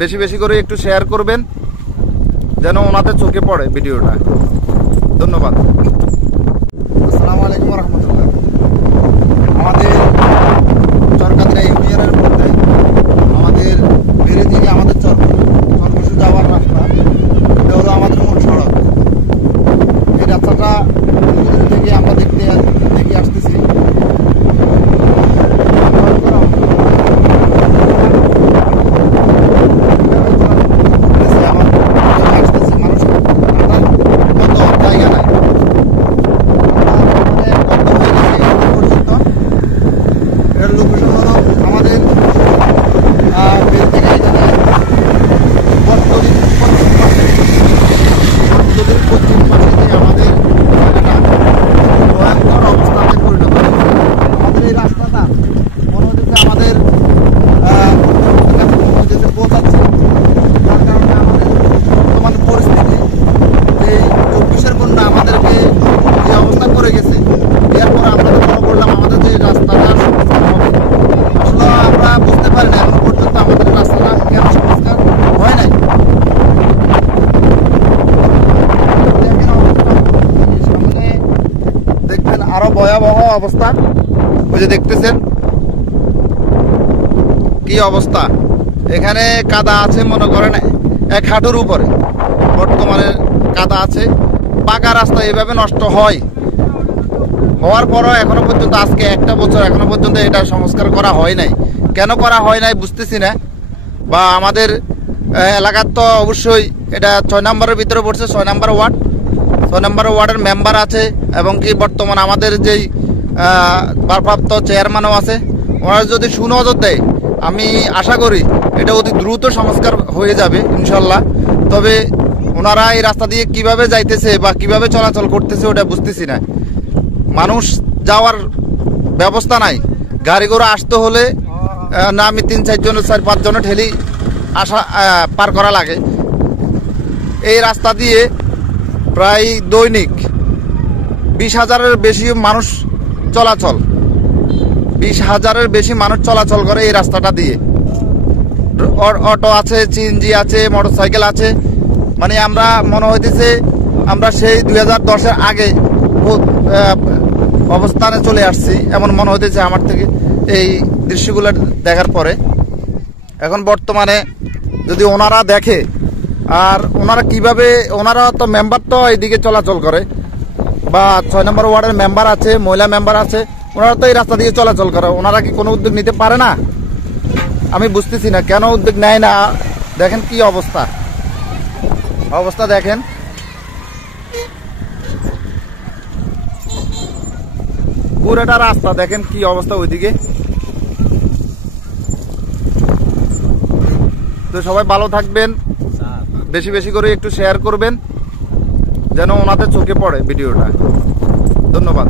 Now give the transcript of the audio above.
বেশি বেশি করে একটু শেয়ার করবেন যেন ওনাদের চোখে পড়ে ভিডিওটা। ধন্যবাদ। আসসালামু আলাইকুম রহমতুল্লাহ। আমাদের চরকাতরা ইউনিয়নের মধ্যে আমাদের বেড়ে থেকে আমাদের চরকুশু যাওয়ার রাস্তা, এটা হলো আমাদের মূল সড়ক। এই রাস্তাটা থেকে আমরা দেখে আসতেছি। আরো ভয়াবহ অবস্থা। ওই যে দেখতেছেন কি অবস্থা, এখানে কাদা আছে মনে করেন 1 হাঁটুর উপরে বর্তমানে কাদা আছে। পাকা রাস্তা এভাবে নষ্ট হওয়ার পরও এখনো পর্যন্ত, আজকে 1টা বছর এখনো পর্যন্ত এটা সংস্কার করা হয় নাই। কেন করা হয় নাই বুঝতেছি না। বা আমাদের এলাকার তো অবশ্যই এটা 6 নম্বরের ভিতরে পড়ছে, 6 নম্বর ওয়ার্ড। 6 নম্বর ওয়ার্ডের মেম্বার আছে এবং কি বর্তমান আমাদের যেই ভারপ্রাপ্ত চেয়ারম্যানও আছে। ওনারা যদি সুনজর দেয় আমি আশা করি এটা অতি দ্রুত সংস্কার হয়ে যাবে ইনশাল্লাহ। তবে ওনারা এই রাস্তা দিয়ে কিভাবে যাইতেছে বা কিভাবে চলাচল করতেছে ওটা বুঝতেছি না। মানুষ যাওয়ার ব্যবস্থা নাই, গাড়ি ঘোড়া আসতে হলে না আমি 3-4 জন 4-5 জন ঠেলি আসা পার করা লাগে। এই রাস্তা দিয়ে প্রায় দৈনিক 20,000-এর বেশি মানুষ চলাচল, 20,000-এর বেশি মানুষ চলাচল করে এই রাস্তাটা দিয়ে। অটো আছে, সিএনজি আছে, মোটরসাইকেল আছে। মানে আমরা মনে হইতেছে আমরা সেই 2010-এর আগে অবস্থানে চলে আসছি এমন মনে হইতেছে আমার থেকে এই দৃশ্যগুলো দেখার পরে। এখন বর্তমানে যদি ওনারা দেখে, আর ওনারা কিভাবে, ওনারা তো মেম্বার তো এইদিকে চলাচল করে বা 6 নম্বর ওয়ার্ডের মেম্বার আছে, মহিলা মেম্বার আছে, ওনারা তো এই রাস্তা দিয়ে চলাচল করে। ওনারা কি কোনো উদ্যোগ নিতে পারে না? আমি বুঝতেছি না কেন উদ্যোগ নেয় না। দেখেন কি অবস্থা দেখেন। পুরোটা রাস্তা দেখেন কি অবস্থা ওইদিকে। তো সবাই ভালো থাকবেন, বেশি বেশি করে একটু শেয়ার করবেন যেন ওনাদের চোখে পড়ে ভিডিওটা। ধন্যবাদ।